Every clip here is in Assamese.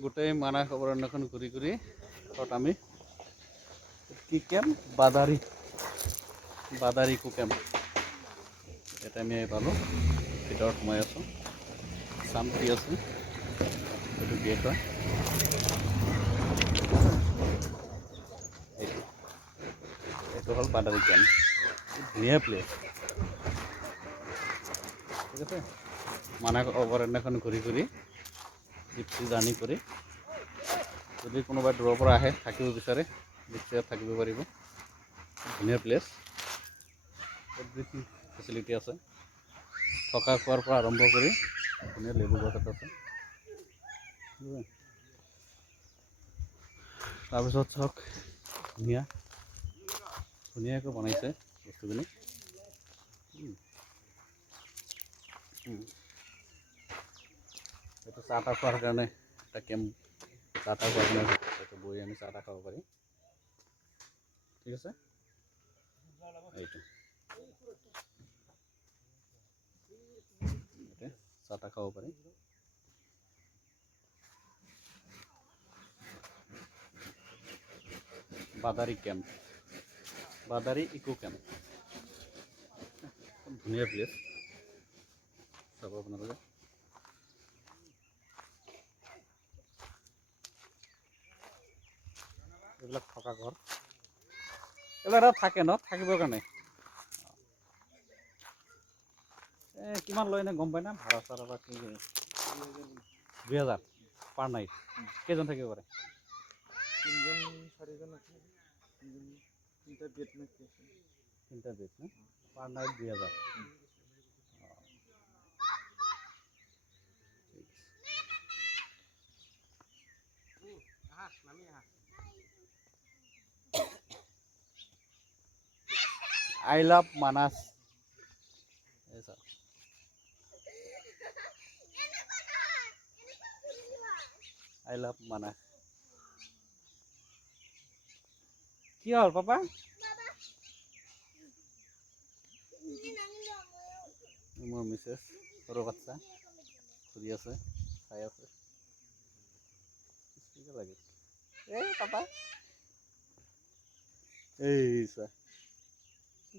গোটেই মানাহ অভয়াৰণ্যখন ঘূৰি ঘূৰি তাত আমি কি কেম্প বাদাৰী ইকো কেম্প ইয়াতে আমি পালোঁ ভিতৰত সোমাই আছোঁ শান্তি আছে এইটো গেট হয় এইটো হ'ল বাদাৰী কেম্প ধুনীয়া প্লেচ ঠিক আছে মানাহ অভয়াৰণ্যখন ঘূৰি ঘূৰি জিপচি জাৰ্ণি কৰি যদি কোনোবাই দূৰৰ পৰা আহে থাকিব বিচাৰে জিপচিত থাকিব পাৰিব ধুনীয়া প্লেচ এভৰিথিং ফেচিলিটি আছে থকা খোৱাৰ পৰা আৰম্ভ কৰি ধুনীয়া লেবু গছ এটা আছে তাৰপিছত চাওক ধুনীয়াকৈ বনাইছে বস্তুখিনি এইটো চাহ তাহ খোৱাৰ কাৰণে এটা কেম্প চাহ তাহ খোৱাৰ কাৰণে এইটো বহি আমি চাহ তাহ খাব পাৰি ঠিক আছে এইটো চাহ তাহ খাব পাৰি বাদাৰী কেম্প বাদাৰী ইকো কেম্প ধুনীয়া প্লেচ চাব আপোনালোকে এইবিলাক থকা ঘৰ এইবিলাক থাকে ন থাকিবৰ কাৰণে কিমান লয় এনে গম পাই না ভাড়া চাড়া বা কি 2000 পাৰ নাইট কেইজন থাকিব পাৰে 3-4জন আছে 3টা বেড না per night 2000 I love Manas I love Manas কি হ'ল পাপা মোৰ মিছেছ সৰু বাচ্চা ঘূৰি আছে চাই আছে লাগে এই পাপা এই চা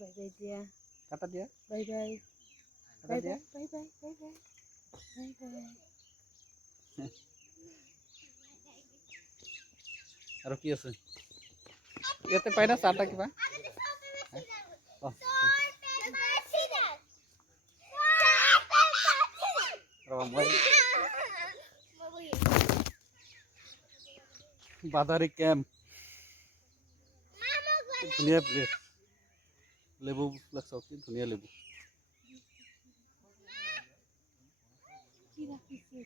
বাই বাই দিয়া কাটা দিয়া বাই বাই কাটা দিয়া bye bye bye bye bye bye আৰু কি আছে ইয়াতে পাই না চাহটা কিবা বাদাৰী কেম্প ধুনীয়া প্লেচ লেবু চাওক কি ধুনীয়া লেবু কি ৰাখিছে